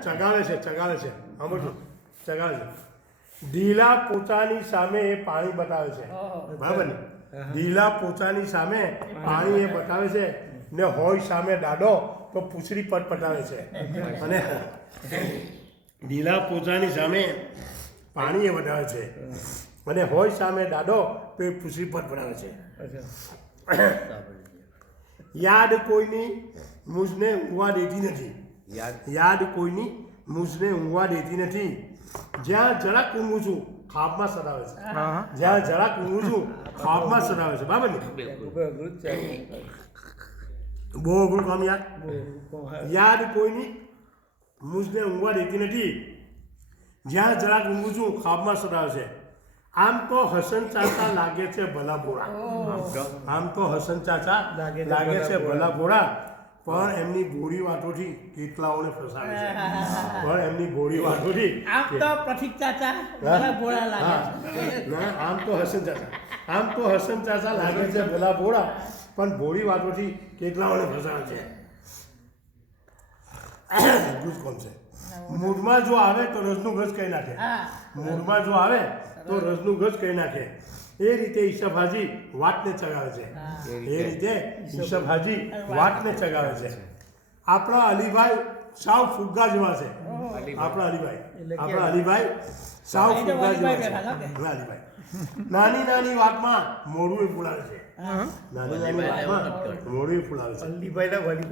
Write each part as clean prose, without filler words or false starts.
ચગાવે છે સાંભળજો ચગાવે છે ઢીલા પોતાની સામે એ પાણી બતાવે છે બરાબર ને ઢીલા પોતાની સામે પાણી એ બતાવે છે ને હોય સામે દાડો તો પૂછડી પટ પટાવે છે અને ઢીલા પોતાની સામે પાણી એ બતાવે છે અને હોય સામે દાડો તો એ પૂછડી પટ પટાવે છે યાદ કોઈની મુજને ઊંઘવા દેતી નથી યાદ કોઈની મુજને ઊંઘવા દેતી નથી જ્યાં જરાક ઊંઘું છું ખાબમાં સડાવે છે જ્યાં જરાક ઊંઘું છું ખાબમાં સડાવે છે બરાબર ને બહુ અઘરું કામ યાદ કોઈની મુજને ઊંઘવા દેતી નથી જ્યાં જરાક ઊંઘું છું ખાબમાં સડાવે છે આમ તો હસન ચાચા લાગે છે ભલા ભોળા આમ તો હસન ચાચા લાગે છે ભલા ભોળા પણ એમની ભોળી વાતોથી કેટલાઓને ફસાવે છે પણ એમની ભોળી વાતોથી આમ તો પ્રતિક ચાચા ભલા ભોળા લાગે છે આમ તો હસન ચાચા લાગે છે ભલા ભોળા પણ ભોળી વાતોથી કેટલાઓને ફસાવે છે કોમ છે મૂળમાં જો આવે તો રસનું ગજ કહી નાખે મૂળમાં જો આવે તો રસનું ગજ કહી નાખે એ રીતે ઈશબ હાજી વાતને ચગાવે છે એ રીતે ઈશબ હાજી વાતને ચગાવે છે આપણા અલીભાઈ સાવ ફુગ્ગા જેવા છે આપણા અલીભાઈ સાવ ફુગ્ગા જેવા છે અલીભાઈ નાની નાની વાતમાં મોઢું એ ફૂલાવે છે નાની વાતમાં મોઢું એ ફૂલાવે છે અલીભાઈ ના વલીભાઈ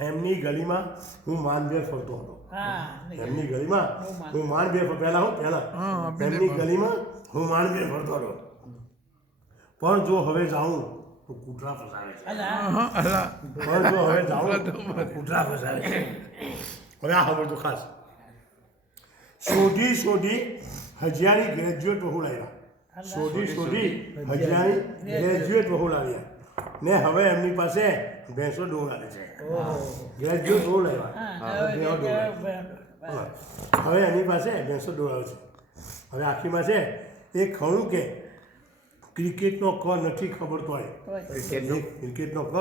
એમની ગલીમાં હું માનભેર ફરતો હતો એમની ગલીમાં હું માનભેર પહેલા એમની ગલીમાં હું માનભેર ફરતો હતો પણ જો હવે જાઉં તો કૂતરા ફસાવે છે પણ જો હવે જાઉં તો કૂતરા ફસાવે છે હવે આ ખબર તો ખાસ શોધી હજારી ગ્રેજ્યુએટ વહુ લાવ્યા શોધી હજારી ગ્રેજ્યુએટ વહુ લાવ્યા ને હવે એમની પાસે ભેંસો દોડાવે છે ગ્રેજ્યુએટ વહુ લાવ્યા હવે એની પાસે ભેંસો દોડાવે છે હવે આખીમાં છે એ ખરું કે ક્રિકેટનો ક નથી ખબર તો ક્રિકેટનો ક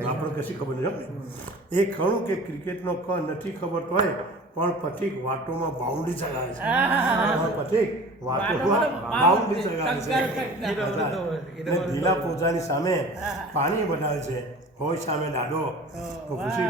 આપણે કશી ખબર નથી એ ખરું કે ક્રિકેટનો ક નથી ખબર તો પણ પથિક વાટોમાં બાઉન્ડરી ચગાવે છે પથિક વાટોમાં બાઉન્ડરી ચગાવે છે ઢીલા પોતાની સામે પાણી બનાવે છે હોય સામે દાડો તો ખુશી